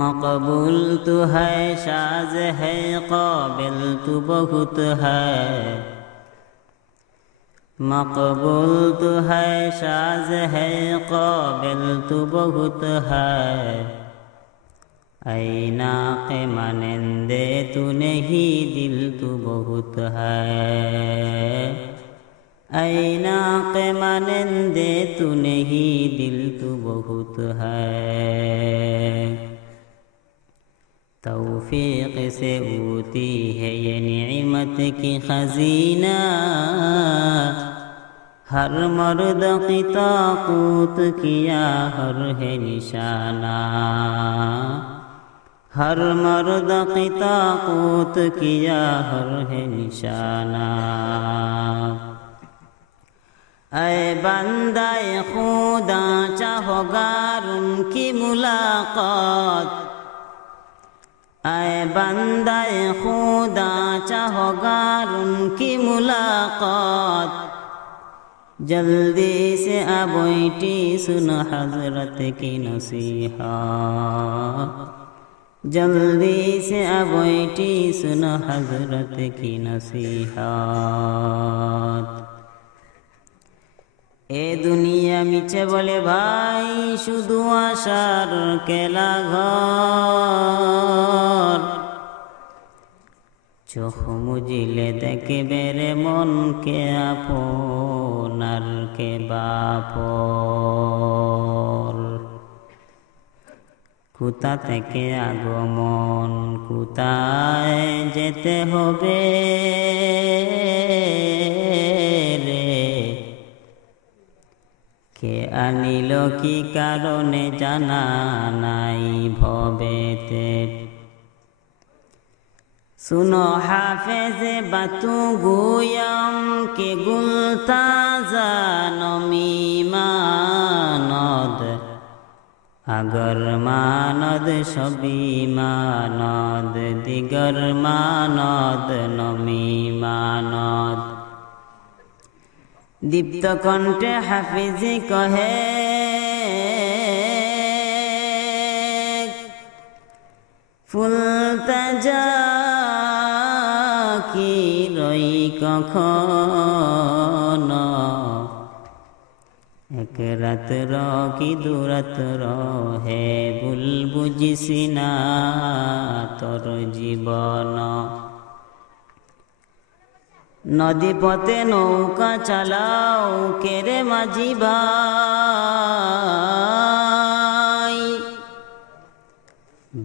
मकबूल तो है शाज है काबिल तो बहुत है मकबूल तो है शाज है काबिल तो बहुत है ऐना के मानिंदे तू नहीं दिल तो बहुत है ऐना के मानिंदे तू नहीं दिल तो बहुत है तौफीक से ऊती है ये निअमत की खजीना हर मर्द की ताकूत किया हर है निशाना हर मर्द की ताकूत किया हर है निशाना ऐ बंदाए खुदा चाहोगार उनकी मुलाकात ऐ बंदाए खुदा चाहोगार उनकी मुलाकात जल्दी से अबोटी सुन हजरत की नसीहत जल्दी से अबोटी सुन हजरत की नसीहत ए दुनिया मिছে বলে ভাই শুধু আশার কেলা ঘর চোখ মুজিলে দেখবে রে মনকে আপনার কে বাপর কোথা থেকে আগমন কোথায় যেতে হবে কে আনিল কি কারণে জানা নাই ভবেতে सुनो हाफिज बातू गोयम के गुलताजा नमी मानद अगर मानद सभी मानद दिगर मानद नमी मानद दीप्त कंठे हाफिज कहे ফুলতা যা কি রই কখন এক রাত কি দুরাত হে ভুল বুঝিসি না তোর জীবন নদী পথে নৌকা চালাও কেরে মাঝি ভাই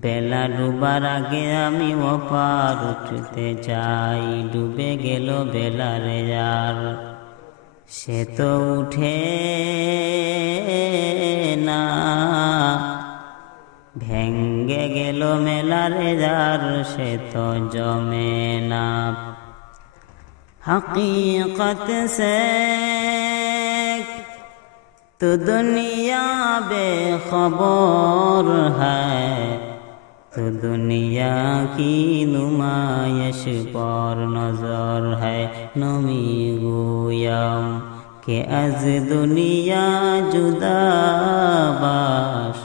বেলা ডুবার আগে আমি ওপার উঠতে চাই ডুবে গেল বেলা রে যার সে তো উঠে না ভেঙ্গে গেল মেলা রে যার সে তো জমে না हकीकत से तो दुनिया बेखबर है तो दुनिया की नुमाइश पर नजर है नमी गोयम के अज दुनिया जुदा बाश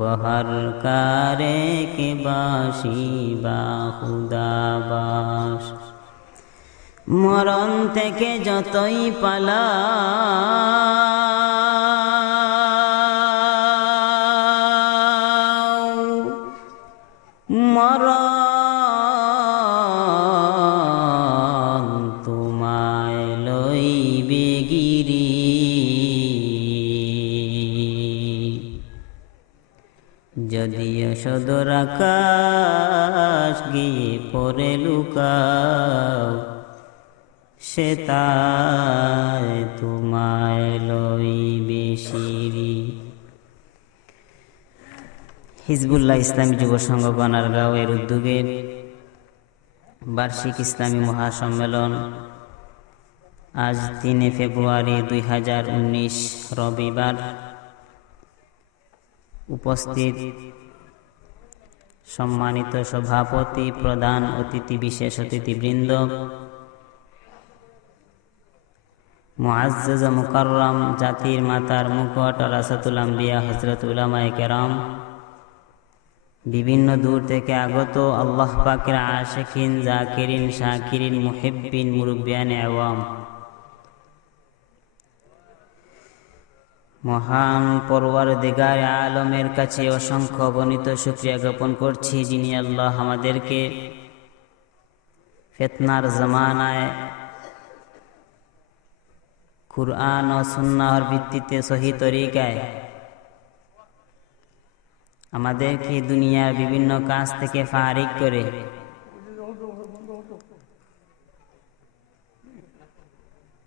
बहर कारे के बाशी बा खुदा बाश মরণ থেকে যতই পালাও মরণ তোমায় লইবে গিরি যদিও সদর আকাশ গিয়ে পরে লুকাও সে তাই তোমায় লইবে শিরি। হিজবুল্লাহ ইসলামী যুব সংঘ বানারগাঁও এর উদ্যোগে বার্ষিক ইসলামী মহাসম্মেলন আজ 3 ফেব্রুয়ারি 2019 রবিবার। উপস্থিত সম্মানিত সভাপতি, প্রধান অতিথি, বিশেষ অতিথিবৃন্দ, মুআজ্জাজ মুকাররম জাতির মাতার মুকুট রাসাতুল আম্বিয়া হযরত উলামায়ে কেরাম, বিভিন্ন দূর থেকে আগত আল্লাহ পাকের আশিকিন, জাকিরিন, শাকিরিন, মুহিব্বিন, মুরব্বিয়ান আওয়াম, মহান পরওয়ারদিগার আলমের কাছে অসংখ্য গণিত শুকরিয়া জ্ঞাপন করছি, যিনি আল্লাহ আমাদেরকে ফিতনার জামানায় কুরআন ও সুন্নাহর ভিত্তিতে সহি তরিকায় আমাদেরকে দুনিয়ার বিভিন্ন কাজ থেকে ফারিগ করে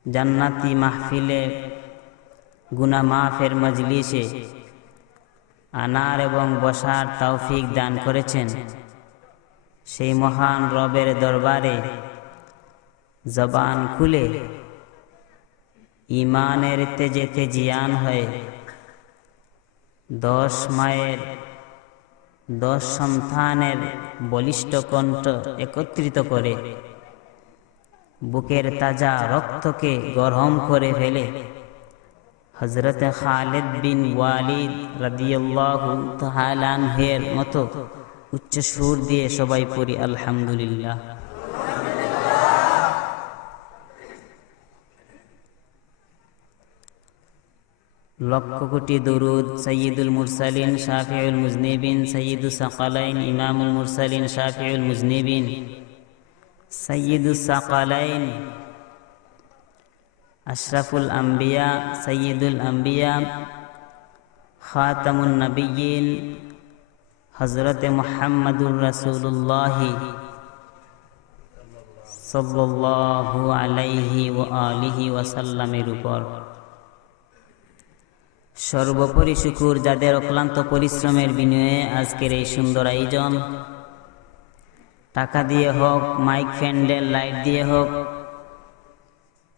জান্নাতি মাহফিলে, গুনাহ মাফের মজলিসে আনার এবং বসার তৌফিক দান করেছেন। সেই মহান রবের দরবারে জবান খুলে ঈমানের তেজে তেজিয়ান হয়ে 10 মায়ের 10 সন্তানের বলিষ্ঠ কণ্ঠ একত্রিত করে বুকের তাজা রক্তকে গরম করে ফেলে হযরত খালিদ বিন ওয়ালিদ রাদিয়াল্লাহু তাআলা আনহুর মতো উচ্চ সুর দিয়ে সবাই পড়ি আলহামদুলিল্লাহ। লক্ষ কোটি দরুদ সাইয়্যিদুল মুরসালিন শাফিউল মুজনিবিন সাইয়্যিদুস সাকালাইন ইমামুল মুরসালিন শাফিউল মুজনিবিন সাইয়্যিদুস সাকালাইন আশরাফুল আম্বিয়া সাইয়্যিদুল আম্বিয়া খাতামুন নবিয়্যিন হযরত মুহাম্মদুর রাসূলুল্লাহ সাল্লাল্লাহু আলাইহি ওয়া আলিহি ওয়াসাল্লামের উপর সর্বোপরি শুকর যাদের অক্লান্ত পরিশ্রমের বিনিময়ে আজকের এই সুন্দর আয়োজন, টাকা দিয়ে হোক, মাইক, প্যান্ডেল, লাইট দিয়ে হোক,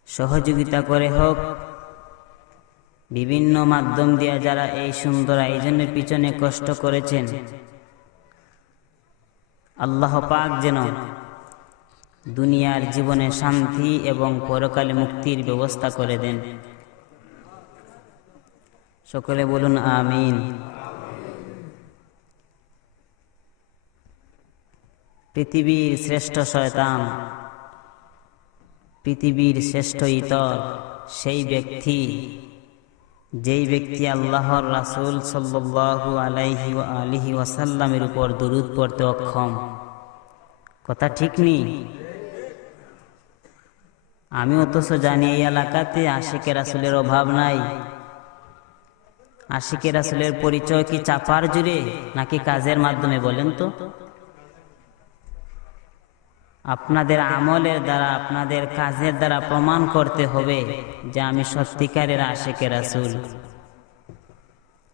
সহযোগিতা করে হোক, বিভিন্ন মাধ্যম দিয়ে যারা এই সুন্দর আয়োজনের পিছনে কষ্ট করেছেন, আল্লাহ পাক যেন দুনিয়ার জীবনে শান্তি এবং পরকালে মুক্তির ব্যবস্থা করে দেন। সকলে বলুন আমিন। পৃথিবীর শ্রেষ্ঠ শয়তান, পৃথিবীর শ্রেষ্ঠ ইতর সেই ব্যক্তি যেই ব্যক্তি আল্লাহর রাসূল সাল্লাল্লাহু আলাইহি ওয়া আলিহি ওয়াসাল্লামের উপর দরুদ পড়তে অক্ষম। কথা ঠিক নেই? আমি অথচ জানি এই এলাকাতে আশিকে রাসূলের অভাব নাই। আশিকে রাসূলের পরিচয় কি চাপার জুড়ে নাকি কাজের মাধ্যমে? বলেন তো। আপনাদের আমলের দ্বারা, আপনাদের কাজের দ্বারা প্রমাণ করতে হবে যে আমি সত্যিকারের আশিকে রাসূল।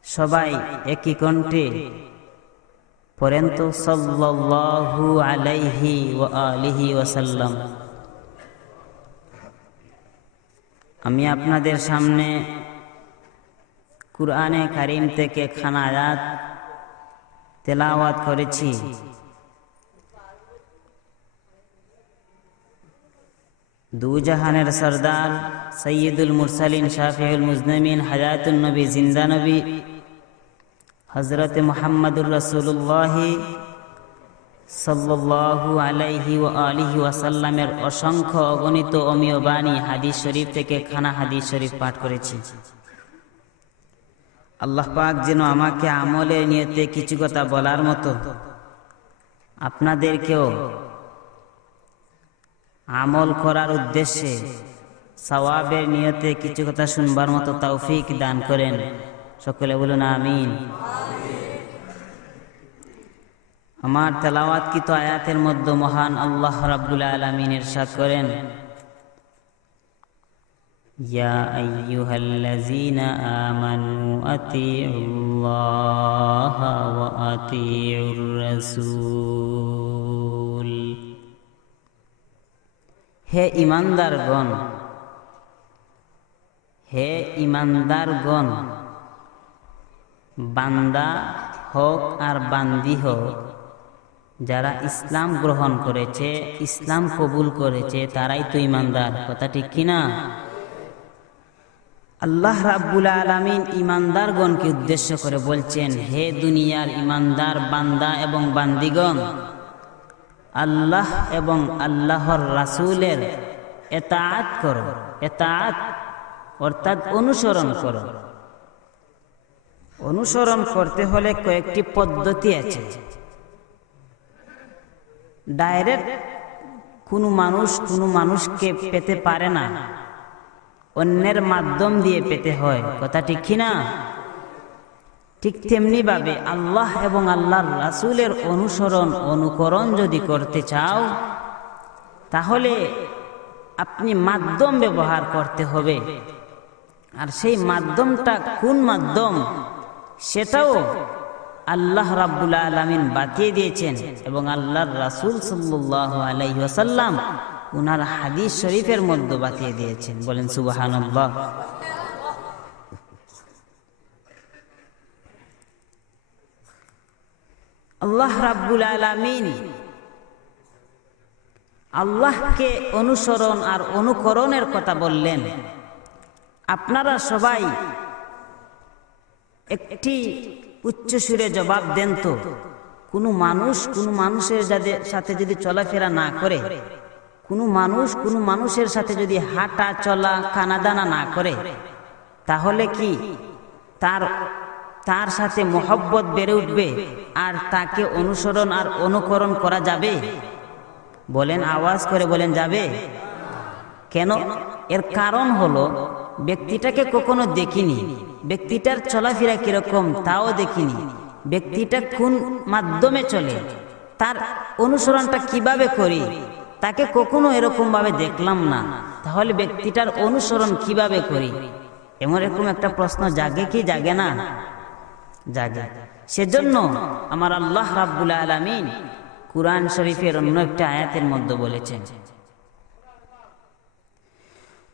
সবাই একই কণ্ঠে পড়েন তো সাল্লাল্লাহু আলাইহি ওয়া আলিহি ওয়াসাল্লাম। আমি আপনাদের সামনে কুরআনে কারীম থেকে খানা আয়াত তেলাওয়াত করেছি। দুজাহানের সরদার সাইয়্যিদুল মুরসালিন শাফিউল মুজনিবিন হায়াতুন নবী জিন্দা নবী হযরত মুহাম্মদুর রাসূলুল্লাহ সাল্লাল্লাহু আলাইহি ওয়া আলিহি ওয়াসাল্লামের অসংখ্য অগণিত অমীয় বাণী হাদিস শরীফ থেকে খানা হাদিস শরীফ পাঠ করেছি। আল্লাহ পাক যেন আমাকে আমলের নিয়তে কিছু কথা বলার মতো, আপনাদেরকেও আমল করার উদ্দেশ্যে সওয়াবের নিয়তে কিছু কথা শুনবার মতো তৌফিক দান করেন। সকলে বলুন আমিন। আমার তেলাওয়াতকৃত আয়াতের মধ্যে মহান আল্লাহ রাব্বুল আলামিন ইরশাদ করেন, ইয়া আইয়ুহাল্লাযীনা আমানু আতিউল্লাহা ওয়া আতিউর রাসূল। হে ঈমানদারগণ, হে ঈমানদারগণ, বান্দা হোক আর বান্দি হোক, যারা ইসলাম গ্রহণ করেছে, ইসলাম কবুল করেছে, তারাই তো ঈমানদার। কথা ঠিক কিনা? আল্লাহ রাব্বুল আলামিন ঈমানদারগণকে উদ্দেশ্য করে বলছেন, হে দুনিয়ার ঈমানদার বান্দা এবং বান্দিগণ, আল্লাহ এবং আল্লাহর রাসূলের ইতাআত করো। ইতাআত অর্থাৎ অনুসরণ করো। অনুসরণ করতে হলে কয়েকটি পদ্ধতি আছে। ডাইরেক্ট কোনো মানুষকে পেতে পারে না, অন্যের মাধ্যম দিয়ে পেতে হয়। কথা ঠিক কিনা? ঠিক তেমনি ভাবে আল্লাহ এবং আল্লাহর রাসূলের অনুকরণ যদি করতে চাও, তাহলে আপনি মাধ্যম ব্যবহার করতে হবে। আর সেই মাধ্যমটা কোন মাধ্যম, সেটাও আল্লাহ রাব্বুল আলামিন বাতিয়ে দিয়েছেন এবং আল্লাহর রাসূল সাল্লাল্লাহু আলাইহি ওয়াসাল্লাম উনার হাদিস শরীফের মধ্যে বাতিয়ে দিয়েছেন। বলেন সুবহানাল্লাহ। আল্লাহ রাব্বুল আলামিন আল্লাহকে অনুসরণ আর অনুকরণের কথা বললেন। আপনারা সবাই একটি উচ্চ সুরে জবাব দেন তো, কোনো মানুষের সাথে যদি চলাফেরা না করে, কোনো মানুষের সাথে যদি হাঁটা চলা কানাদানা না করে, তাহলে কি তার সাথে মহব্বত বেড়ে উঠবে আর তাকে অনুসরণ আর অনুকরণ করা যাবে? বলেন, আওয়াজ করে বলেন, যাবে? কেন? এর কারণ হলো, ব্যক্তিটাকে কখনো দেখিনি, ব্যক্তিটার চলাফেরা কিরকম তাও দেখিনি, ব্যক্তিটা কোন মাধ্যমে চলে, তার অনুসরণটা কিভাবে করি, তাকে কখনো এরকম ভাবে দেখলাম না, তাহলে ব্যক্তিটার অনুসরণ কিভাবে করি? এরকম একটা প্রশ্ন জাগে কি জাগে না? জাগে। সেজন্য আমার আল্লাহ রাব্বুল আলামিন কুরআন শরীফের অন্য একটা আয়াতের মধ্যে বলেছেন,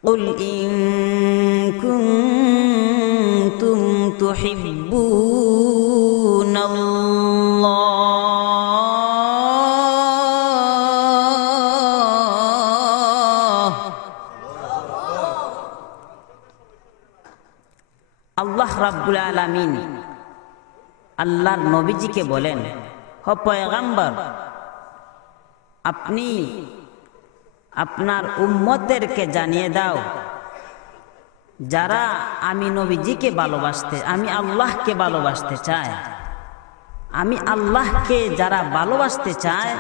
কুল ইন কুনতুম তুহিব্বুনাল্লাহ। আল্লাহ রাব্বুল আলামিন আল্লাহর নবীজিকে বলেন, হে পয়গম্বর, আপনি আপনার উম্মতদেরকে জানিয়ে দাও, যারা আমি নবীজিকে আমি আল্লাহকে ভালোবাসতে চায়, আমি আল্লাহকে যারা ভালোবাসতে চায়,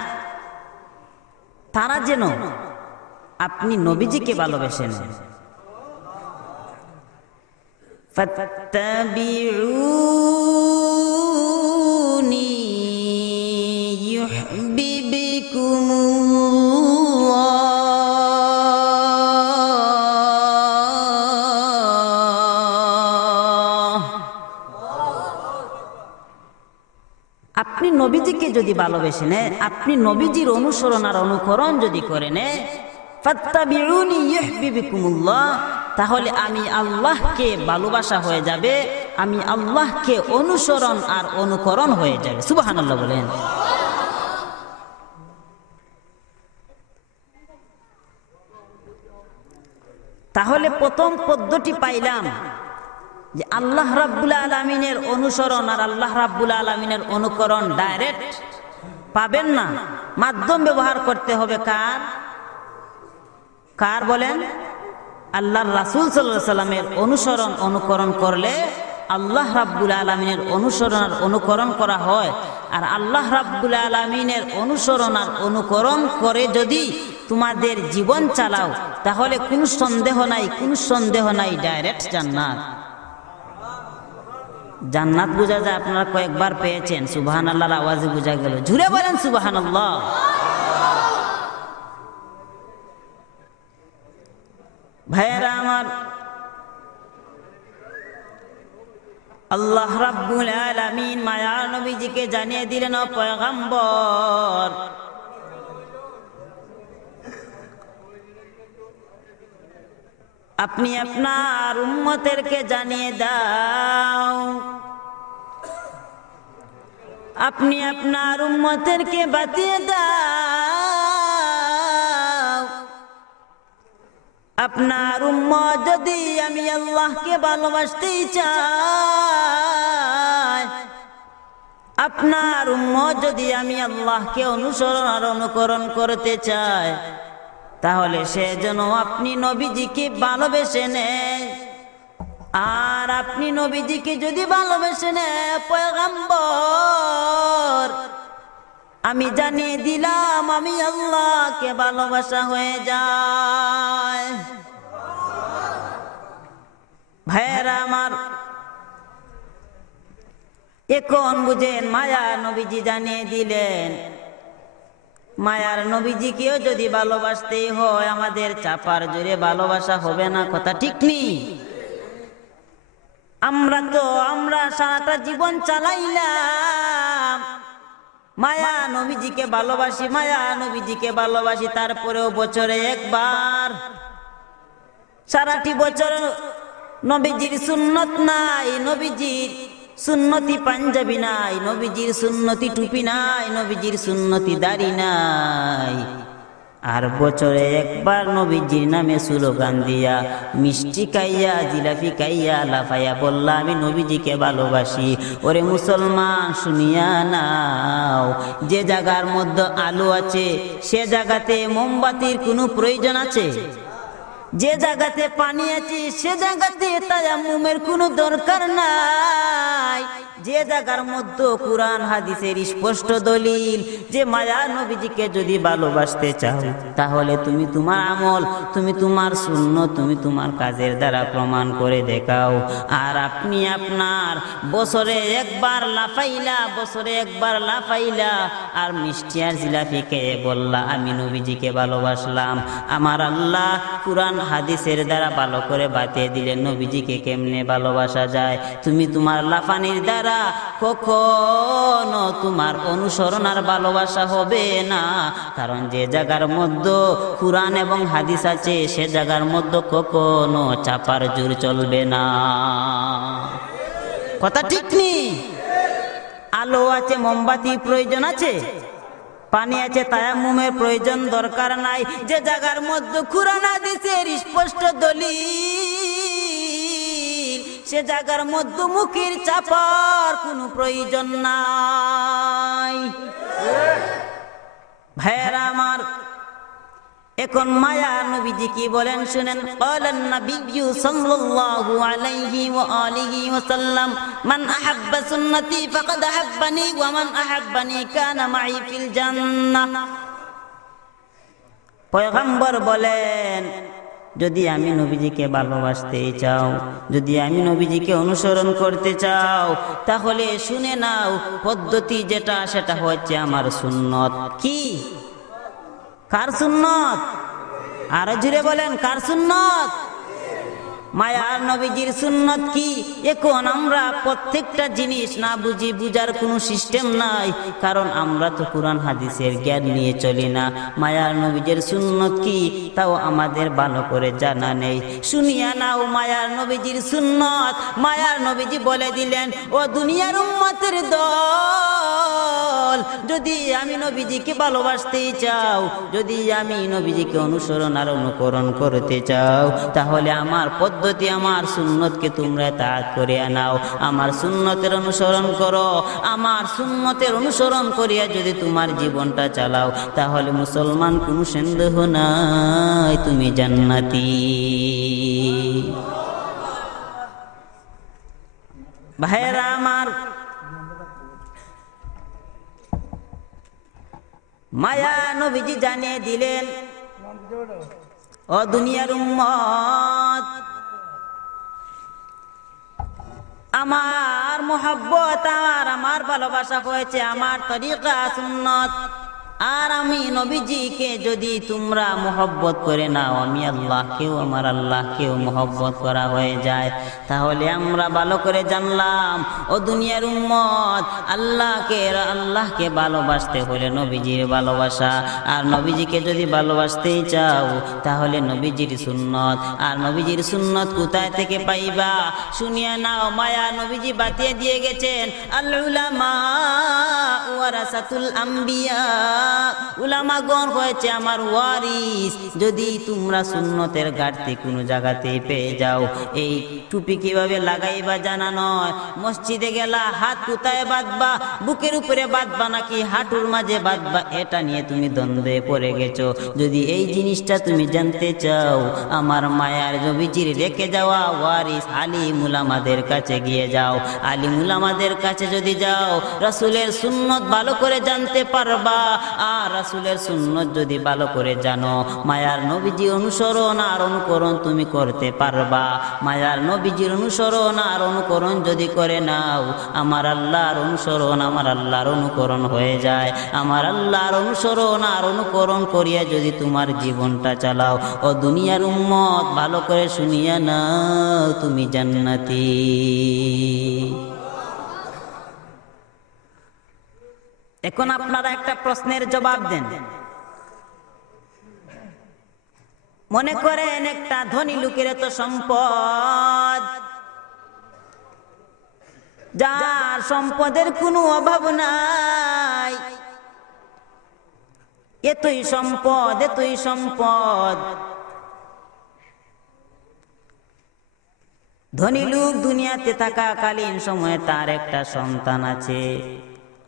তারা যেন আপনি নবীজিকে ভালোবেসেন। ফাত্তাবিউনি আপনি নবীজিকে যদি ভালোবেসেন, আপনি নবীজির অনুসরণ আর অনুকরণ যদি করেন, ফাত্তাবিউনি ইউহিব্বুকুমুল্লাহ, তাহলে আমি আল্লাহকে ভালোবাসা হয়ে যাবে, আমি আল্লাহকে অনুসরণ আর অনুকরণ হয়ে যাবে। সুবহানাল্লাহ বলেন। তাহলে প্রথম পদ্ধতি পাইলাম যে আল্লাহ রাব্বুল আলামিনের অনুসরণ আর আল্লাহ রাব্বুল আলামিনের অনুকরণ ডাইরেক্ট পাবেন না, মাধ্যম ব্যবহার করতে হবে। কার বলেন? আল্লাহর রাসূল সাল্লাল্লাহু আলাইহি সাল্লামের অনুসরণ অনুকরণ করলে আল্লাহ রাব্বুল আলামিনের অনুসরণ আর অনুকরণ করা হয়। আর আল্লাহ রাব্বুল আলামিনের অনুসরণ আর অনুকরণ করে যদি তোমাদের জীবন চালাও, তাহলে কোনো সন্দেহ নাই ডাইরেক্ট জান্নাত। জান্নাত বোঝা যায়, আপনারা কয়েকবার পেয়েছেন, সুবহানাল্লাহর আওয়াজে বোঝা গেল। জুড়ে বলেন সুবহানাল্লাহ। ভাইয়েরা আমার, আল্লাহ রাব্বুল আলামিন মায়ার নবীজিকে জানিয়ে দিলেন, ও পয়গম্বর, আপনি আপনার উম্মতেরকে জানিয়ে দাও, আপনি আপনার উম্মতেরকে বাতিয়ে দাও, আপনার উম্মত যদি আমি আল্লাহকে ভালোবাসতেই চাই, আপনার উম্মত যদি আমি আল্লাহকে অনুসরণ আর অনুকরণ করতে চাই, তাহলে সে যেন আপনি নবীজিকে ভালোবেসে নেয়। আর আপনি নবীজিকে যদি ভালোবেসে নেয় পয়গম্বর, আমি জানিয়ে দিলাম আমি আল্লাহকে ভালোবাসা হয়ে যায়। ভাইয়েরা আমার, এখন বুঝেন মায়ার নবীজি জানিয়ে দিলেন, মায়ার নবীজিকেও যদি ভালোবাসতেই হয় আমাদের চাপার জোরে ভালোবাসা হবে না, কথা ঠিক নেই? আমরা সারাটা জীবন চালাইলাম মায়া নবীজিকে ভালোবাসি, মায়া নবীজিকে ভালোবাসি, তারপরেও বছরে একবার, সারাটি বছর নবীজির সুন্নত নাই, নবীজির সুন্নতি পাঞ্জাবি নাই, নবীজির সুন্নতি টুপি নাই, নবীজির সুন্নতি দাড়ি নাই। আর বছরে একবার নবীজির নামে স্লোগান দিয়া, মিষ্টি খাইয়া জিলাপি খাইয়া লাফাইয়া বললা আমি নবীজিকে ভালোবাসি। ওরে মুসলমান শুনিয়া নাও, যে জায়গার মধ্যে আলো আছে সে জায়গাতে মোমবাতির কোনো প্রয়োজন আছে? যে জায়গাতে পানি আছে সে জায়গাতে তায়াম্মুমের কোনো দরকার নাই। যে জায়গার মধ্যে কুরআন হাদিসের স্পষ্ট দলিল যে মায়া নবীজিকে যদি ভালোবাসতে চাও, তাহলে তুমি তোমার আমল, তুমি তোমার সুন্নাত, তুমি তোমার কাজের দ্বারা প্রমাণ করে দেখাও। আর আপনি আপনার বছরে একবার লাফাইলা, বছরে একবার লাফাইলা আর মিষ্টি আর জিলাপি খেয়ে বললা আমি নবীজিকে ভালোবাসলাম। আমার আল্লাহ কুরআন হাদিসের দ্বারা ভালো করে বাতিয়ে দিলেন নবীজিকে কেমনে ভালোবাসা যায়। তুমি তোমার লাফানির দ্বারা কখনো তোমার অনুসরণ আর ভালোবাসা হবে না, কারণ যে জায়গার মধ্যে কুরআন এবং হাদিস আছে সে জায়গার মধ্যে কখনো চাপার জোর চলবে না, কথা ঠিক নেই? আলো আছে, মোমবাতির প্রয়োজন আছে, পানি আছে, তায়াম্মুমের প্রয়োজন দরকার নাই। যে জায়গার মধ্যে কুরআন হাদিসের স্পষ্ট দলিল সে জায়গার মধ্যে মুখের চাপার কোনো প্রয়োজন নাই। ভাইয়েরা আমার, এখন মায়া নবীজি কি বলেন শুনেন। ক্বালান নাবিয়্যু সাল্লাল্লাহু আলাইহি ওয়া আলিহি ওয়াসাল্লাম, মান আহাব্বা সুন্নতি ফাকাদ আহাব্বানি ওয়া মান আহাব্বানি কানা মাই ফিল জান্নাহ। পয়গম্বর বলেন, যদি আমি নবীজিকে ভালোবাসতে চাও, যদি আমি নবীজিকে অনুসরণ করতে চাও, তাহলে শুনে নাও পদ্ধতি যেটা সেটা হচ্ছে আমার সুন্নত। কি? কার সুন্নত? আরো জুড়ে বলেন, কার সুন্নত? মায়ার নবীজির সুন্নত কি? এখন আমরা প্রত্যেকটা জিনিস না বুঝি, বুঝার কোনো সিস্টেম নাই, কারণ আমরা তো কুরআন হাদিসের জ্ঞান নিয়ে চলি না। মায়ার নবীজির সুন্নত কি তাও আমাদের ভালো করে জানা নেই। শুনিয়া নাও মায়ার নবীজির সুন্নত। মায়ার নবীজি বলে দিলেন, ও দুনিয়ার উম্মতের দল, যদি আমি নবীজিকে ভালোবাসতেই চাও, যদি আমি নবীজিকে অনুসরণ আর অনুকরণ করতে চাও, তাহলে আমার পদ্ধতি, আমার সুন্নতকে তোমরা তাআত করিয়া নাও, আমার সুন্নতের অনুসরণ করো। আমার সুন্নতের অনুসরণ করিয়া যদি তোমার জীবনটা চালাও, তাহলে মুসলমান কোনো সন্দেহ নাই তুমি জান্নাতি। ভাইরা আমার, মায়া নবীজি জানিয়ে দিলেন, ও দুনিয়ার উম্মত, আমার মোহাব্বত আর আমার ভালোবাসা হয়েছে আমার তরিকা সুন্নত। আর আমি নবীজিকে যদি তোমরা মোহব্বত করে নাও, আমি আল্লাহকেও, আমার আল্লাহকেও মোহব্বত করা হয়ে যায়। তাহলে আমরা ভালো করে জানলাম, ও দুনিয়ার উম্মত, আল্লাহকে ভালোবাসতে হলে নবীজির ভালোবাসা, আর নবীজিকে যদি ভালোবাসতেই চাও তাহলে নবীজির সুন্নত। আর নবীজির সুন্নত কোথায় থেকে পাইবা? শুনিয়া নাও, মায়া নবীজি বাতিয়ে দিয়ে গেছেন, আল উলামা ওয়ারাসাতুল ওয়ারাসাতুল আম্বিয়া, উলামাগণ হয়েছে আমার ওয়ারিস। যদি তোমরা সুন্নতের ঘাটতি কোনো জায়গাতে পেয়ে যাও, এই টুপি কিভাবে লাগাইবা জানা নয়, মসজিদে গেলা হাত কোথায় বাঁধবা, বুকের উপরে বাঁধবা নাকি হাঁটুর মাঝে বাঁধবা, এটা নিয়ে তুমি দ্বন্দ্বে পড়ে গেছো। যদি এই জিনিসটা তুমি জানতে চাও, আমার মায়ার নবীজির রেখে যাওয়া ওয়ারিস আলিম উলামাদের কাছে গিয়ে যাও। আলিম উলামাদের কাছে যদি যাও, রাসূলের সুন্নত ভালো করে জানতে পারবা। আর রাসূলের সুন্নত যদি ভালো করে জানো, মায়ার নবীজি অনুসরণ আর অনুকরণ তুমি করতে পারবা। মায়ার নবীজির অনুসরণ আর অনুকরণ যদি করে নাও, আমার আল্লাহর অনুসরণ আমার আল্লাহর অনুকরণ হয়ে যায়। আমার আল্লাহর অনুসরণ আর অনুকরণ করিয়া যদি তোমার জীবনটা চালাও, ও দুনিয়ার উম্মত ভালো করে শুনিয়া নাও, তুমি জান্নাতি। এখন আপনারা একটা প্রশ্নের জবাব দেন। মনে করেন একটা ধনী লোকের এত সম্পদ, যার সম্পদের কোনো অভাব নাই, এতই সম্পদ এতই সম্পদ। ধনী লোক দুনিয়াতে থাকাকালীন সময়ে তার একটা সন্তান আছে।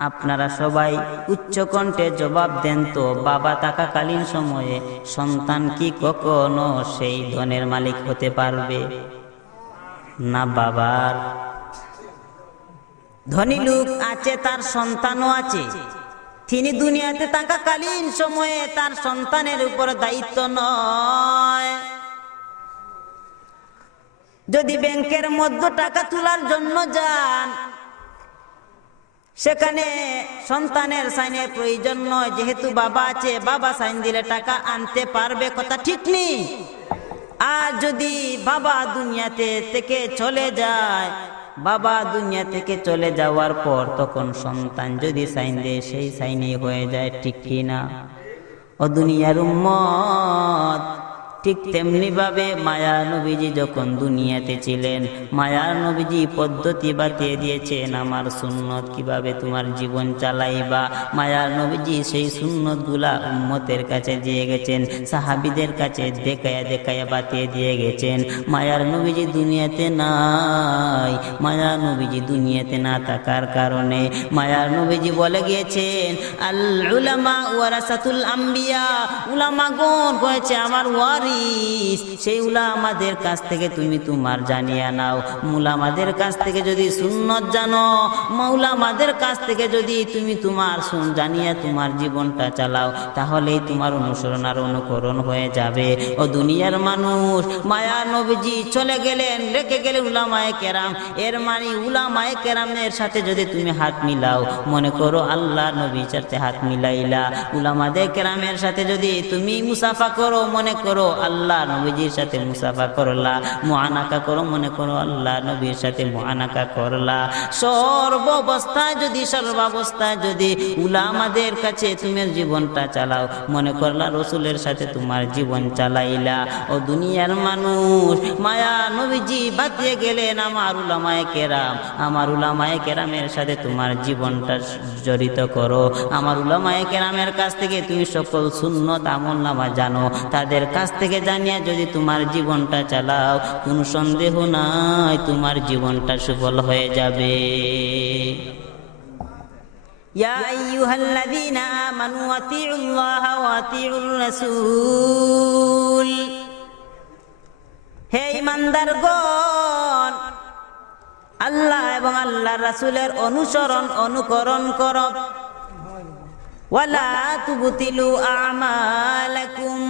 আপনারা সবাই উচ্চকণ্ঠে জবাব দেন তো, বাবা থাকাকালীন সময়ে সন্তান কি কখনো সেই ধনের মালিক হতে পারবে? না, বাবার ধনী লোক আছে, তার সন্তানও আছে। তিনি দুনিয়াতে থাকাকালীন সময়ে তার সন্তানের উপর দায়িত্ব নয়। যদি ব্যাংকের মধ্যে টাকা তোলার জন্য যান, সেখানে সন্তানের সাইনের প্রয়োজন নয়, যেহেতু বাবা আছে, বাবা সাইন দিলে টাকা আনতে পারবে, কথা ঠিক নেই। আর যদি বাবা দুনিয়াতে থেকে চলে যায়, বাবা দুনিয়া থেকে চলে যাওয়ার পর তখন সন্তান যদি সাইন দেয়, সেই সাইনে হয়ে যায়, ঠিক কি না? ও দুনিয়ার উম্মত, ঠিক তেমনি ভাবে মায়া নবীজি যখন দুনিয়াতে ছিলেন, মায়া নবীজি পদ্ধতি বাতিয়ে দিয়েছেন আমার সুন্নত কিভাবে তোমার জীবন চালাইবা। মায়া নবীজি সেই সুন্নত গুলা উম্মতের কাছে দিয়ে গেছেন, সাহাবীদের কাছে দেখায়া দেখায়া বাতিয়ে দিয়ে গেছেন। মায়ার নবীজি দুনিয়াতে নাই। মায়া নবীজি দুনিয়াতে না থাকার কারণে মায়ার নবীজি বলে গিয়েছেন, আল উলামা ওয়ারাসাতুল আম্বিয়া, উলামাগণ হয়েছে আমার ওয়ারিস। সেই উলামাদের কাছ থেকে তুমি তোমার জানিয়া নাও। মুলামাদের কাছ থেকে যদি সুন্নত জানো, মাওলামাদের কাছ থেকে যদি তুমি তোমার জানিয়া তোমার জীবনটা চালাও, তাহলেই তোমার অনুসরণ আর অনুকরণ হয়ে যাবে। ও দুনিয়ার মানুষ, মায়া নবীজি চলে গেলেন, রেখে গেলেন উলামায়ে কেরাম। এর মানে উলামায়ে কেরামের সাথে যদি তুমি হাত মিলাও, মনে করো আল্লাহ নবীর সাথে হাত মিলাইলা। উলামাদের কেরামের সাথে যদি তুমি মুসাফা করো, মনে করো আল্লাহ নবীজির সাথে মুসাফা করলা। মুআনাকা করো, মনে করো আল্লাহ নবীর সাথে মুআনাকা করলা। সর্বাবস্থায় যদি উলামাদের কাছে তুমি জীবনটা চালাও, মনে করলা রসুলের সাথে তোমার জীবন চালাইলা। ও দুনিয়ার মানুষ, মায়া নবীজি বাতিয়ে গেলেন আমার উলামায়ে কেরাম। আমার উলামায়ে কেরামের সাথে তোমার জীবনটা জড়িত করো। আমার উলামায়ে কেরামের কাছ থেকে তুমি সকল সুন্নত আমলনামা জানো, তাদের কাছ থেকে জানিয়া যদি তোমার জীবনটা চালাও, কোনো সন্দেহ নাই তোমার জীবনটা সফল হয়ে যাবে। ইয়া আইয়ুহাল্লাযীনা আমানু আতিউল্লাহা ওয়া আতিউর রাসূল, হে ঈমানদারগণ, আল্লাহ এবং আল্লাহর রাসূলের অনুকরণ করো। ওয়ালা তুবতিলু আমালাকুম,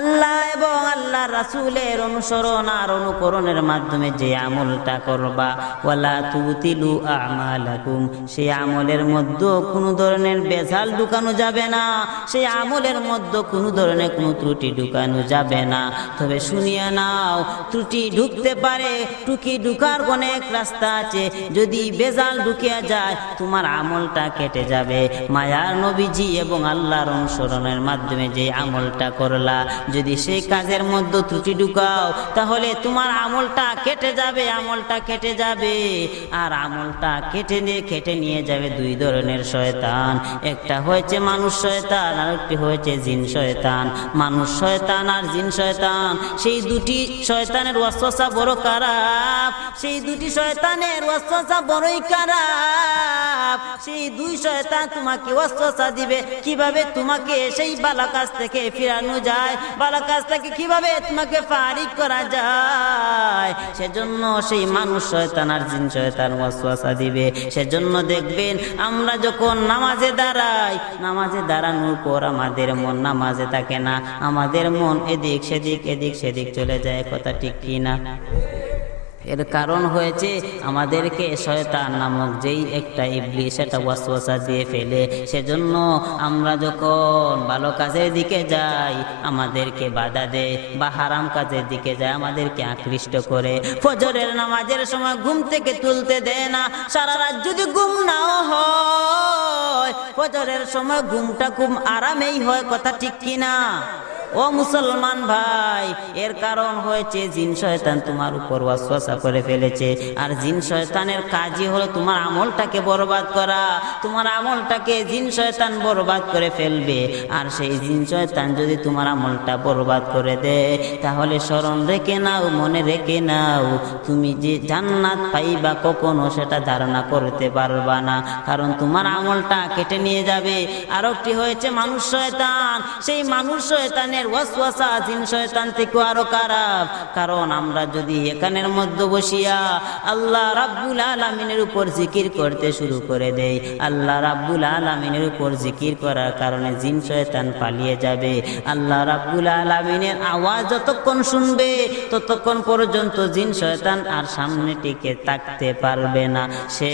আল্লাহ এবং আল্লাহ রাসূলের অনুসরণ আর অনুকরণের মাধ্যমে যে আমলটা করবা, ওয়ালা তুবতিলু আমালাকুম, সেই আমলের মধ্যে কোনো ধরনের বেজাল ঢুকানো যাবে না, সেই আমলের মধ্যে কোনো ধরনের কোনো ত্রুটি ঢুকানো যাবে না। তবে শুনিয়া নাও, ত্রুটি ঢুকতে পারে, টুকি ঢুকার অনেক রাস্তা আছে। যদি বেজাল ঢুকিয়া যায়, তোমার আমলটা কেটে যাবে। মায়ার নবীজি এবং আল্লাহর অনুসরণের মাধ্যমে যে আমলটা করলা, যদি সেই কাজের মধ্যে ত্রুটি ঢুকাও তাহলে তোমার আমলটা কেটে যাবে, আমলটা কেটে যাবে। আর আমলটা কেটে নিয়ে যাবে দুই ধরনের শয়তান, একটা হয়েছে মানুষ শয়তান আর একটি হয়েছে জিন শয়তান। মানুষ শয়তান আর জিন শয়তান, সেই দুটি শয়তানের ওয়াসওয়াসা বড় খারাপ, সেই দুটি শয়তানের ওয়াসওয়াসা বড়ই খারাপ। সেই দুই শয়তান তোমাকে ওয়াসওয়াসা দিবে কিভাবে তোমাকে সেই ভালো কাজ থেকে ফিরানো যায়, ভালো কাজ থেকে কিভাবে তোমাকে ফারিক করা যায়। সেজন্য সেই মানুষ শয়তান আর জিন শয়তান ওয়াসওয়াসা দিবে। সেজন্য দেখবেন আমরা যখন নামাজে দাঁড়াই, নামাজে দাঁড়ানোর পর আমাদের মন নামাজে থাকে না, আমাদের মন এদিক সেদিক চলে যায়। কথা ঠিক কি না? এর কারণ হয়েছে আমাদেরকে শয়তান নামক যেই একটা ইবলিস সেটা ওয়াসওয়াসা দিয়ে ফেলে। সেজন্য আমরা যখন ভালো কাজের দিকে যাই আমাদেরকে বাধা দেয়, বা হারাম কাজের দিকে যায় আমাদেরকে আকৃষ্ট করে। ফজরের নামাজের সময় ঘুম থেকে তুলতে দেয় না, সারা রাত যদি ঘুম নাও হয় ফজরের সময় ঘুমটা খুব আরামেই হয়। কথা ঠিক কিনা? ও মুসলমান ভাই, এর কারণ হয়েছে জিন শয়তান তোমার উপর ওয়াসওয়াসা করে ফেলেছে। আর জিন শয়তানের কাজই হলো তোমার আমলটাকে বরবাদ করা, তোমার আমলটাকে জিন শয়তান বরবাদ করে ফেলবে। আর সেই জিন শয়তান যদি তোমার আমলটা বরবাদ করে দেয় তাহলে স্মরণ রেখে নাও, মনে রেখে নাও, তুমি যে জান্নাত পাইবা কখনো সেটা ধারণা করতে পারবা না, কারণ তোমার আমলটা কেটে নিয়ে যাবে। আর একটি হয়েছে মানুষ শয়তান, সেই মানুষ শয়তানের ওয়াসওয়াসা জিন শয়তান থেকে আরো খারাপ। কারণ আমরা যদি এখানের মধ্যে বসিয়া আল্লাহ রাব্বুল আলামিনের উপর জিকির করতে শুরু করে দেই, আল্লাহ রাব্বুল আলামিনের উপর জিকির করার কারণে জিন শয়তান পালিয়ে যাবে। আল্লাহ রাব্বুল আলামিনের আওয়াজ যতক্ষণ শুনবে ততক্ষণ পর্যন্ত জিন শয়তান আর সামনে টিকে থাকতে পারবে না, সে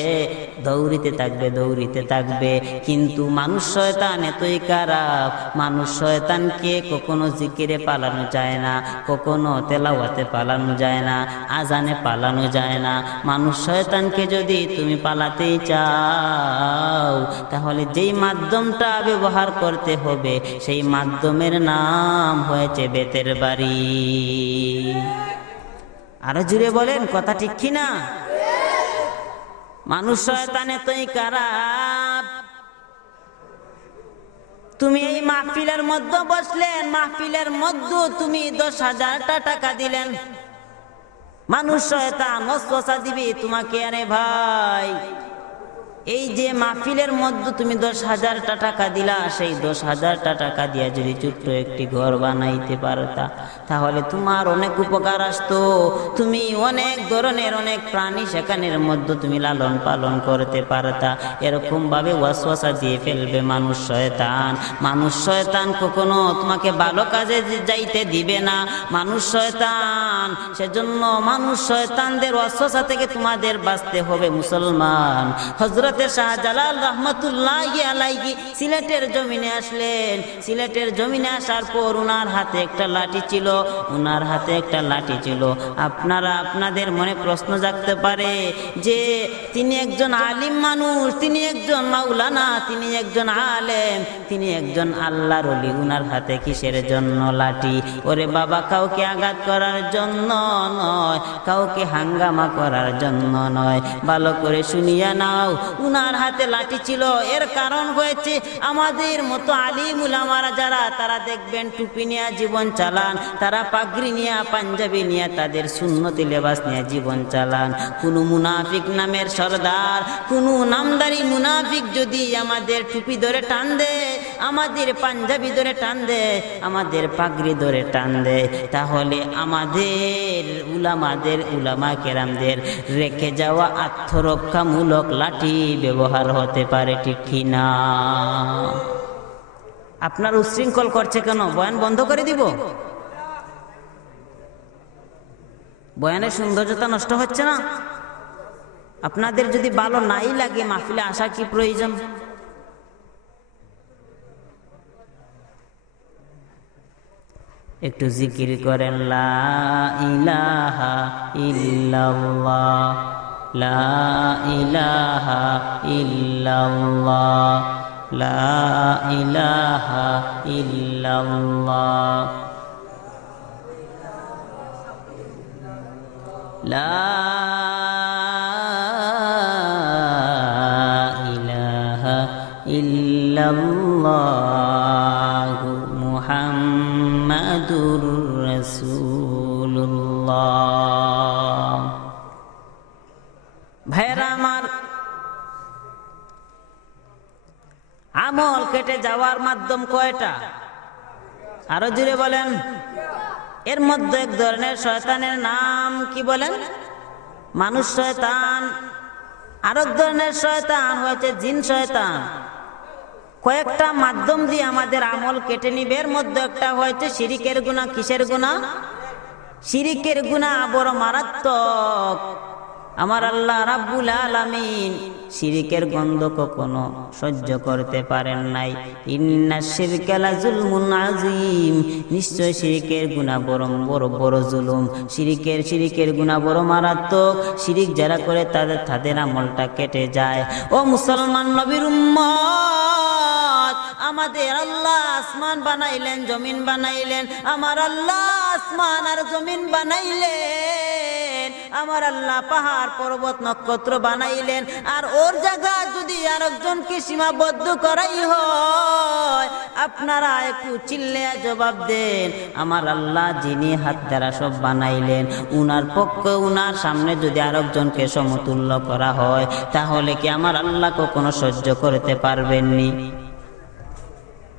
দৌড়িতে থাকবে। কিন্তু মানুষ শয়তান এতই খারাপ, মানুষ শয়তানকে কখনো জিকিরে পালানো যায় না, কখনো তেলাওয়াতে পালানো যায় না, আজানে পালানো যায় না। মানুষ শয়তানকে যদি তুমি পালাতেই চাও তাহলে যেই মাধ্যমটা ব্যবহার করতে হবে সেই মাধ্যমের নাম হয়েছে বেতের বাড়ি। আরো জুড়ে বলেন, কথা ঠিক কিনা? মানুষ শয়তান এতই খারাপ, তুমি এই মাহফিলের মধ্যে বসলেন, মাহফিলের মধ্যে তুমি 10,000 টাকা দিলেন, মানুষ শয়তান ওয়াসওয়াসা দিবে তোমাকে, আরে ভাই এই যে মাহফিলের মধ্যে তুমি 10,000 টাকা দিলা, সেই 10,000 টাকা দিয়ে যদি ছোট্ট একটি ঘর বানাইতে পারতা তাহলে তোমার অনেক উপকার আসতো। তুমি অনেক ধরনের অনেক প্রাণী সেখানের মধ্যে তুমি লালন পালন করতে পারতা। এরকম ভাবে ওয়াসওয়াসা দিয়ে ফেলবে মানুষ শয়তান। মানুষ শয়তান কখনো তোমাকে ভালো কাজে যাইতে দিবে না, মানুষ শয়তান। সেজন্য মানুষ শয়তানদের ওয়াসওয়াসা থেকে তোমাদের বাঁচতে হবে মুসলমান। হযরত শাহজালাল রহমতুল্লাহি আলাইহি সিলেটের জমিনে আসলেন। সিলেটের জমিনে আসার পর উনার হাতে একটা লাঠি ছিল। আপনারা আপনাদের মনে প্রশ্ন জাগতে পারে যে তিনি একজন আলিম মানুষ, তিনি একজন মাওলানা, তিনি একজন আলেম, তিনি একজন আল্লাহর ওলি, উনার হাতে কিসের জন্য লাঠি? ওরে বাবা, কাউকে আঘাত করার জন্য নয়, কাউকে হাঙ্গামা করার জন্য নয়, ভালো করে শুনিয়া নাও। উনার হাতে লাঠি ছিল, এর কারণ হয়েছে আমাদের মতো আলিম উলামারা যারা, তারা দেখবেন টুপি নিয়ে জীবন চালান, তারা পাগড়ি নিয়ে পাঞ্জাবি নিয়ে তাদের সুন্নতি লেবাস নিয়ে জীবন চালান। কোনো মুনাফিক নামের সরদার, কোনো নামদারি মুনাফিক যদি আমাদের টুপি ধরে টান দেয়, আমাদের পাঞ্জাবি ধরে টান দেয়, আমাদের পাগড়ি ধরে টান দেয়, তাহলে আমাদের উলামা কেরামদের রেখে যাওয়া আত্মরক্ষামূলক লাঠি ব্যবহার হতে পারে, ঠিক কিনা? আপনার উচ্ছৃঙ্খল করছে কেন? বয়ান বন্ধ করে দিব? বয়ানের সৌন্দর্যতা নষ্ট হচ্ছে না? আপনাদের যদি ভালো নাই লাগে মাহফিলে আসা কি প্রয়োজন? একটু জিকির করেন, লা ইলাহা ইল্লাল্লাহ, লা ইলাহা ইল্লাল্লাহ, লা ইলাহা ইল্লাল্লাহ, লা ইলাহা ইল্লাল্লাহু মুহাম্মাদুর রাসূলুল্লাহ। ভাইরা আমার, আমল কেটে যাওয়ার মাধ্যম কয়টা? আরো জোরে বলেন। এর মধ্যে এক ধরনের শয়তানের নাম কি বলেন? মানুষ শয়তান। আরেক ধরনের শয়তান হয়েছে জিন শয়তান। কয়েকটা মাধ্যম দিয়ে আমাদের আমল কেটে নিবে। এর মধ্যে একটা হয়েছে শিরিকের গুনাহ। কিসের গুনাহ? শিরিকের গুনাহ বড় মারাত্মক। আমার আল্লাহ রাব্বুল আলামিন শিরিকের গন্ধ কখনো সহ্য করতে পারেন নাই। ইন্নাশ শিরকা লাযুলমুন আযীম, নিশ্চয় শিরিকের গুনাহ বড় জুলুম। শিরিকের গুনাহ বড় মারাত্মক। শিরিক যারা করে তাদের আমলটা কেটে যায়। ও মুসলমান নবীর উম্মত, আমাদের আল্লাহ আসমান বানাইলেন, জমিন বানাইলেন। আমার আল্লাহ আসমান আর জমিন বানাইলেন। আমার আল্লাহ পাহাড় পর্বত নক্ষত্র বানাইলেন। আর ওর জায়গা যদি আরেকজনকে সীমাবদ্ধ করাই হয়, আপনারা একটু চিল্লিয়া জবাব দেন। আমার আল্লাহ যিনি হাত দ্বারা সব বানাইলেন, উনার পক্ষে উনার সামনে যদি আরেকজনকে সমতুল্য করা হয়, তাহলে কি আমার আল্লাহ কখনো সহ্য করতে পারবেননি?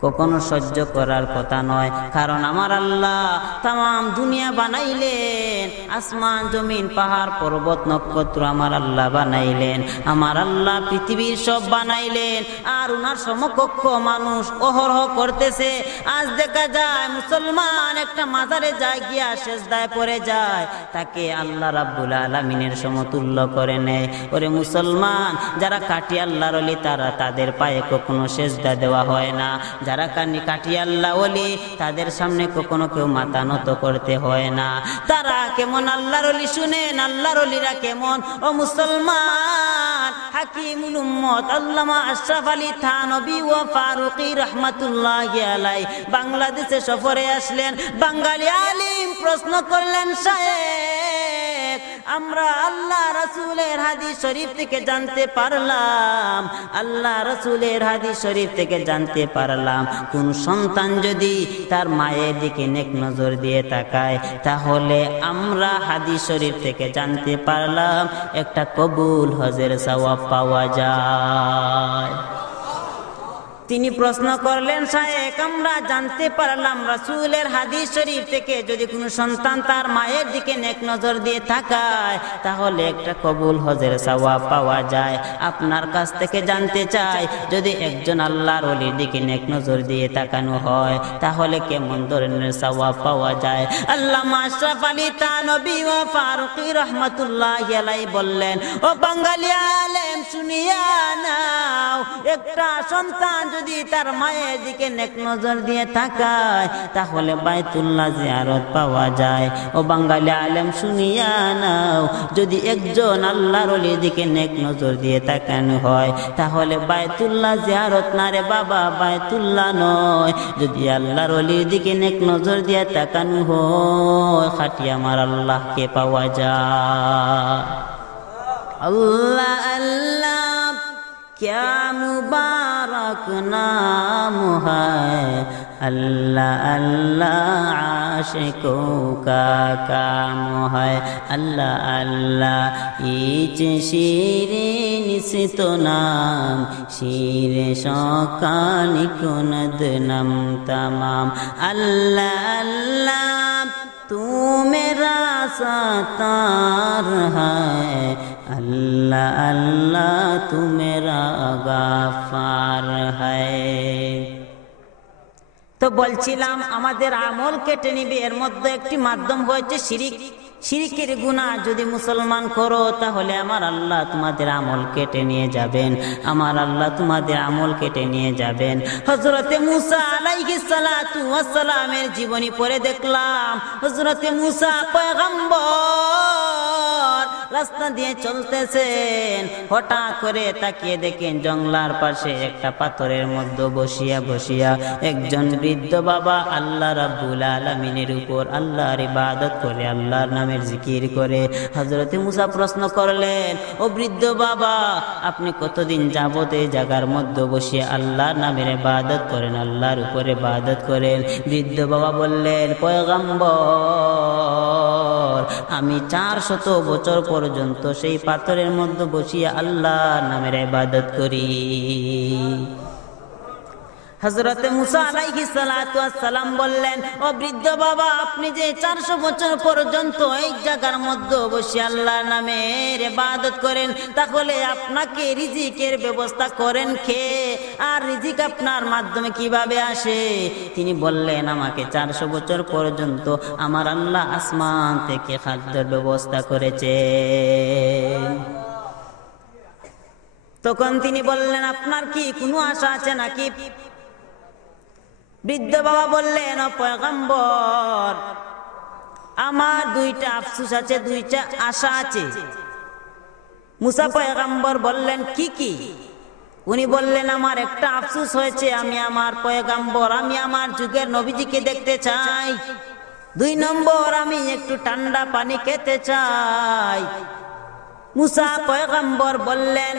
কখনো সহ্য করার কথা নয়। কারণ আমার আল্লাহ তাম দুনিয়া বানাইলেন, আসমান জমিন পাহাড় পর্বত নক্ষত্র আমার আল্লাহ বানাইলেন। আমার আল্লাহ পৃথিবীর সব বানাইলেন। আর উনার সমকক্ষ মানুষ অহরহ করতেছে। আজ দেখা যায় মুসলমান একটা মাজারে যায়, গিয়া সেজদায় পড়ে যায়, তাকে আল্লাহ রাব্বুল আলামিনের সমতুল্য করে নেয়। ওরে মুসলমান, যারা কাটি আল্লাহর ওলি তাদের পায়ে কখনো সেজদা দেওয়া হয় না। যারা কাটি আল্লাহ ওলি তাদের সামনে কখনো কেউ মাথা নত করতে হয় না। তারা কেমন আল্লাহর ওলি শুনেন, আল্লাহর ওলিরা কেমন? ও মুসলমান, হাকিমুল উম্মত আল্লামা আশরাফ আলী থানভী ও ফারুকী রাহমাতুল্লাহি আলাইহি বাংলাদেশে সফরে আসলেন। বাঙালি আলিম প্রশ্ন করলেন, সাহেব, আমরা আল্লাহ রাসূলের হাদিস শরীফ থেকে জানতে পারলাম, আল্লাহ রাসূলের হাদিস শরীফ থেকে জানতে পারলাম, কোন সন্তান যদি তার মায়ের দিকে নেক নজর দিয়ে তাকায়, তাহলে আমরা হাদিস শরীফ থেকে জানতে পারলাম একটা কবুল হজের সওয়াব পাওয়া যায়। তিনি প্রশ্ন করলেন, সাহেব, আমরা জানতে পারলাম রাসূলের হাদিস শরীফ থেকে যদি কোনো সন্তান তার মায়ের দিকে নেক নজর দিয়ে তাকায়, তাহলে একটা কবুল হজের সওয়াব পাওয়া যায়। আপনার কাছ থেকে জানতে চাই, যদি একজন আল্লাহর ওলির দিকে নেক নজর দিয়ে তাকানো হয়, তাহলে কেমন ধরনের সওয়াব পাওয়া যায়? আল্লামা আশরাফ আলী থানভী ও ফারুকী রাহমাতুল্লাহি আলাইহি বললেন, ও বাঙালি আলেম, শুনিয়া নাও, একটা সন্তান যদি তার মায়ের দিকে নেক নজর দিয়ে তাকায়, তাহলে বাইতুল্লাহ জিয়ারত পাওয়া যায়। ও বাঙালি আলেম, শুনিয়া নাও, যদি একজন আল্লাহর ওলির দিকে নেক নজর দিয়ে তাকানো হয়, তাহলে বাইতুল্লাহ জিয়ারত না রে বাবা, বাইতুল্লাহ নয়। যদি আল্লাহর ওলির দিকে নেক নজর দিয়ে তাকানো হয়, খাঁটি আমার আল্লাহকে পাওয়া যায়। আল্লাহ আল্লাহ क्या मुबारक नाम है, अल्लाह अल्लाह आशिकों का काम है, अल्लाह अल्लाह इच शीरीन सितो नाम, शीर शौकान कुनद नम तमाम, अल्लाह अल्लाह तू मेरा सत्तार है, अल्लाह अल्लाह तू मेरा गफ्फार है। তো বলছিলাম আমাদের আমল কেটে নিবে। এর মধ্যে একটি মাধ্যম হয়েছে শিরিক। শিরিকের গুনাহ যদি মুসলমান করো, তাহলে আমার আল্লাহ তোমাদের আমল কেটে নিয়ে যাবেন। আমার আল্লাহ তোমাদের আমল কেটে নিয়ে যাবেন। হযরতে মূসা আলাইহিস সালাতু ওয়াস সালামের জীবনী পড়ে দেখলাম, হযরতে মূসা পয়গম্বর রাস্তা দিয়ে চলতেছেন, হঠাৎ করে তাকিয়ে দেখেন জঙ্গলার পাশে একটা পাথরের মধ্যে বসিয়া বসিয়া একজন বৃদ্ধ বাবা আল্লাহ রাব্বুল আলামিনের উপর আল্লাহর ইবাদত করে, আল্লাহর নামের জিকির করে। হযরত মুসা প্রশ্ন করলেন, ও বৃদ্ধ বাবা, আপনি কতদিন যাবত এই জায়গার মধ্যে বসে আল্লাহর নামের ইবাদত করেন, আল্লাহর উপরে ইবাদত করেন? বৃদ্ধ বাবা বললেন, পয়গম্বর, আমি 400 বছর পর্যন্ত সেই পাথরের মধ্যে বসিয়া আল্লাহর নামের ইবাদত করি। হযরত মুসা আলাইহিস সালাতু ওয়াস সালাম বললেন, ও বৃদ্ধ বাবা, আপনি যে 400 বছর পর্যন্ত এই জায়গার মধ্যে বসে আল্লাহর নামের ইবাদত করেন, তাহলে আপনাকে রিজিকের ব্যবস্থা করেন কে? আর রিজিক আপনার মাধ্যমে কিভাবে আসে? তিনি বললেন, আমাকে 400 বছর পর্যন্ত আমার আল্লাহ আসমান থেকে খাদ্যের ব্যবস্থা করেছেন। তখন তিনি বললেন, আপনার কি কোনো আশা আছে নাকি? বৃদ্ধ বাবা বললেন, ও পয়গম্বর, আমার 2টা আফসোস আছে, 2টা আশা আছে। মুসা পয়গম্বর বললেন, কি কি? উনি বললেন, আমার একটা আফসোস হয়েছে, আমি আমার পয়গম্বর, আমি আমার যুগের নবীজিকে দেখতে চাই। 2 নম্বর, আমি একটু ঠান্ডা পানি খেতে চাই। মুসা পয়গম্বর বললেন,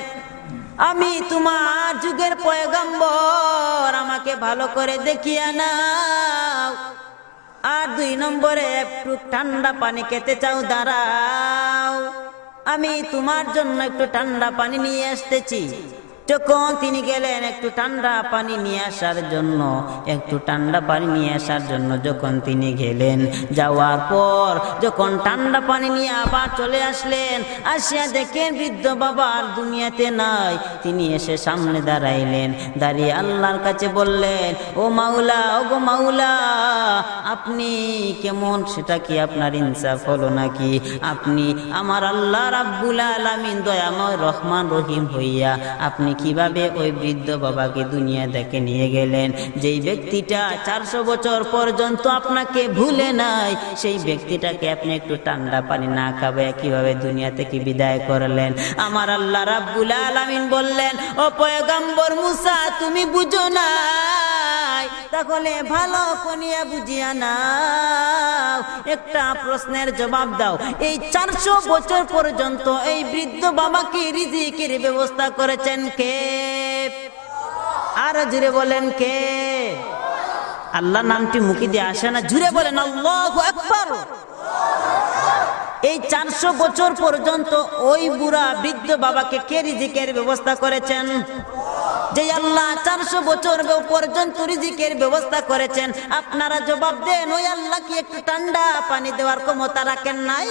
আমি তোমার যুগের পয়গম্বর, আমাকে ভালো করে দেখিয়া নাও। আর 2 নম্বরে, একটু ঠান্ডা পানি খেতে চাও, দাঁড়াও, আমি তোমার জন্য একটু ঠান্ডা পানি নিয়ে আসতেছি। যখন তিনি গেলেন একটু ঠান্ডা পানি নিয়ে আসার জন্য, যখন তিনি গেলেন, যাওয়ার পর যখন ঠান্ডা পানি নিয়ে আবার চলে আসলেন, আসিয়া দেখেন বৃদ্ধ বাবা আর দুনিয়াতে নাই। তিনি এসে সামনে দাঁড়াইলেন, দাঁড়িয়ে আল্লাহর কাছে বললেন, ও মাওলা, ও গো মাওলা, আপনি কেমন? সেটা কি আপনার ইনসাফ হলো নাকি? আপনি আমার আল্লাহ রাব্বুল আলামিন দয়াময় রহমান রহিম হইয়া আপনি কিভাবে ওই বৃদ্ধ বাবাকে দুনিয়া থেকে নিয়ে গেলেন? যেই ব্যক্তিটা 400 বছর পর্যন্ত আপনাকে ভুলে নাই, সেই ব্যক্তিটাকে আপনি একটু ঠান্ডা পানি না খাওয়ায় কিভাবে দুনিয়া থেকে বিদায় করলেন? আমার আল্লাহ রাব্বুল আলামিন বললেন, ও পয়গম্বর মুসা, তুমি বুঝো না, তাহলে ভালো করিয়া বুঝিয়া নাও। একটা প্রশ্নের জবাব দাও, এই 400 বছর পর্যন্ত এই বৃদ্ধ বাবাকে রিজিকের ব্যবস্থা করেছেন কে? আর জুড়ে বলেন, কে? আল্লাহ নামটি মুখে দিয়ে আসে না, জুড়ে বলেন আল্লাহু আকবার। এই 400 বছর পর্যন্ত ওই বুড়া বৃদ্ধ বাবাকে কে রিজিকের ব্যবস্থা করেছেন? যে আল্লাহ 400 বছর পর্যন্ত রিজিকের ব্যবস্থা করেছেন, আপনারা জবাব দেন, ওই আল্লাহ কি একটু ঠান্ডা পানি দেওয়ার ক্ষমতা রাখেন নাই?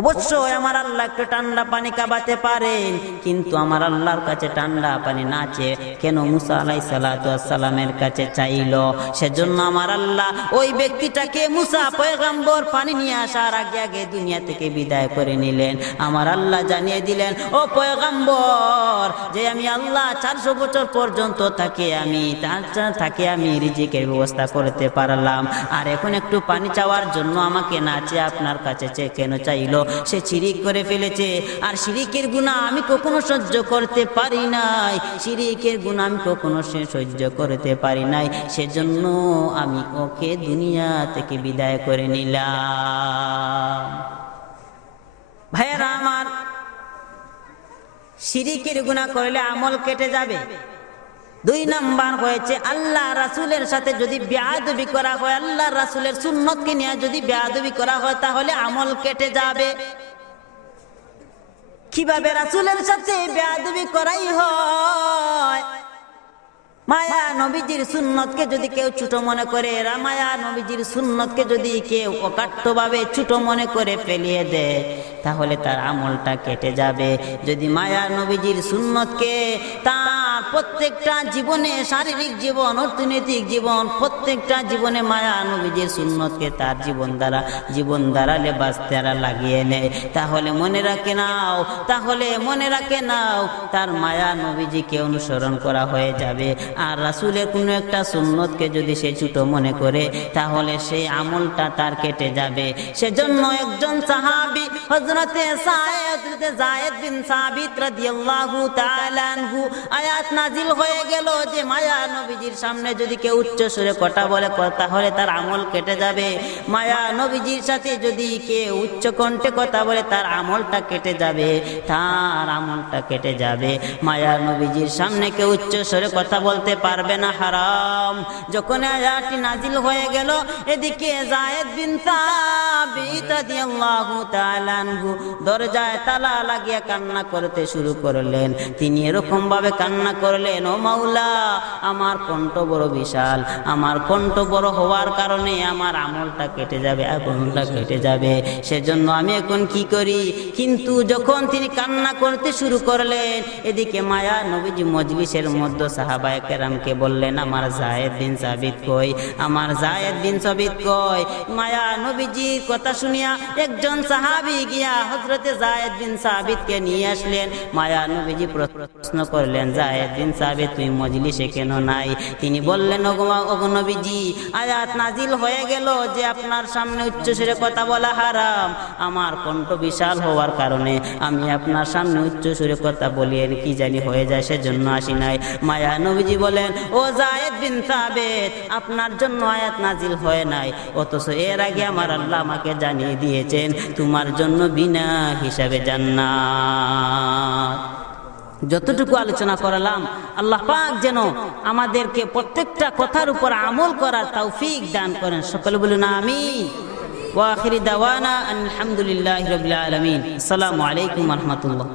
অবশ্যই আমার আল্লাহ একটু ঠান্ডা পানি খাওয়াতে পারেন, কিন্তু আমার আল্লাহর কাছে ঠান্ডা পানি না চেয়ে কেন মুসা আলাইহিস সালাতু ওয়াস সালামের কাছে চাইল? সেজন্য আমার আল্লাহ ওই ব্যক্তিটাকে, মুসা পয়গম্বর, পানি নিয়ে আসার আগে আগে দুনিয়া থেকে বিদায় করে নিলেন। আমার আল্লাহ জানিয়ে দিলেন, ও পয়গম্বর, যে আমি আল্লাহ 400 বছর পর্যন্ত থাকে আমি রিজিকের ব্যবস্থা করতে পারলাম। আর এখন একটু পানি চাওয়ার জন্য আমাকে না চেয়ে আপনার কাছে কেন চাইল? সে শিরিক করে ফেলেছে, আর শিরিকের গুনাহ আমি কখনো সহ্য করতে পারি নাই, শিরিকের গুনাহ আমি কখনো সহ্য করতে পারি নাই, সেজন্য আমি ওকে দুনিয়া থেকে বিদায় করে নিলাম। ভাইয়েরা আমার, শিরিকের গুনাহ করলে আমল কেটে যাবে। 2 নাম্বার হয়েছে, আল্লাহ রাসূলের সাথে যদি বেয়াদবি করা হয়, আল্লাহ রাসূলের সুন্নতকে নিয়ে যদি বেয়াদবি করা হয়, তাহলে আমল কেটে যাবে। কিভাবে রাসূলের সাথে বেয়াদবি করাই হয়? মায়া নবীজির সুন্নতকে যদি কেউ ছোট মনে করে, মায়া নবীজির সুন্নতকে যদি কেউ অকাট্যভাবে ছোট মনে করে ফেলিয়ে দেয়, তাহলে তার আমলটা কেটে যাবে। যদি মায়া নবীজির সুন্নতকে তার প্রত্যেকটা জীবনে, শারীরিক জীবন, অর্থনৈতিক জীবন, প্রত্যেকটা জীবনে মায়া নবীজির সুন্নতকে তার জীবন দ্বারা লেবাস লাগিয়ে নেয়, তাহলে মনে রাখে নাও তার মায়া নবীজিকে অনুসরণ করা হয়ে যাবে। আর রাসূলের কোনো একটা সুন্নতকে যদি সে ছোট মনে করে, তাহলে সেই আমলটা তার কেটে যাবে। সেজন্য একজন সাহাবী হযরতে যায়েদ বিন সাবিত রাদিয়াল্লাহু তাআলা আনহু, আয়াত নাজিল হয়ে গেল যে মায়া নবীজির সামনে যদি কেউ উচ্চ সুরে কথা বলে, তাহলে তার আমল কেটে যাবে। মায়া নবীজির সাথে যদি কেউ উচ্চ কণ্ঠে কথা বলে, তার আমলটা কেটে যাবে, মায়া নবীজির সামনে কেউ উচ্চ স্বরে কথা বলতে পারবে না, হারাম। যখন আয়াতটি নাজিল হয়ে গেল, এদিকে যায়েদ বিন সাবিত রাদিয়াল্লাহু তাআলা আনহু দরজায় তালা লাগিয়ে কান্না করতে শুরু করলেন। তিনি এরকম ভাবে কান্না করলেন, ও মাওলা, আমার কণ্ঠ বড় বিশাল, আমার কণ্ঠ বড় হওয়ার কারণে আমার আমলটা কেটে যাবে, সেজন্য আমি এখন কি করি? কিন্তু যখন তিনি কান্না করতে শুরু করলেন, এদিকে মায়া নবীজি মজলিসের মধ্যে সাহাবায়ে কেরামকে বললেন, আমার যায়েদ বিন সাবিত কই? মায়া নবীজির কথা শুনিয়া একজন সাহাবী গিয়া হযরতে যায়েদ বিন সাবিতকে নিয়ে আসলেন। মায়া নবীজি প্রশ্ন করলেন, যায়েদ বিন সাবিত, তুমি মজলিসে কেন নাই? তিনি বললেন, ওগো নবীজি, আয়াত নাজিল হয়ে গেল যে আপনার সামনে উচ্চ সুরে কথা বলা হারাম। আমার কণ্ঠ বিশাল হওয়ার কারণে আমি আপনার সামনে উচ্চ সুরে কথা বলি, কি জানি হয়ে যায়, সেজন্য আসি নাই। মায়া নবীজি বলেন, ও যায়েদ বিন সাবিত, আপনার জন্য আয়াত নাজিল হয় নাই, অথচ এর আগে আমার আল্লাহ আমাকে জানিয়ে দিয়েছেন তোমার জন্য বিনা হিসাবে জান্নাত। যতটুকু আলোচনা করলাম, আল্লাহ পাক যেন আমাদেরকে প্রত্যেকটা কথার উপর আমল করার তৌফিক দান করেন। সকলে বলুন আমিন। ওয়া আখিরি দাওয়ানা আলহামদুলিল্লাহি রাব্বিল আলামিন। আসসালামু আলাইকুম ওয়া রাহমাতুল্লাহ।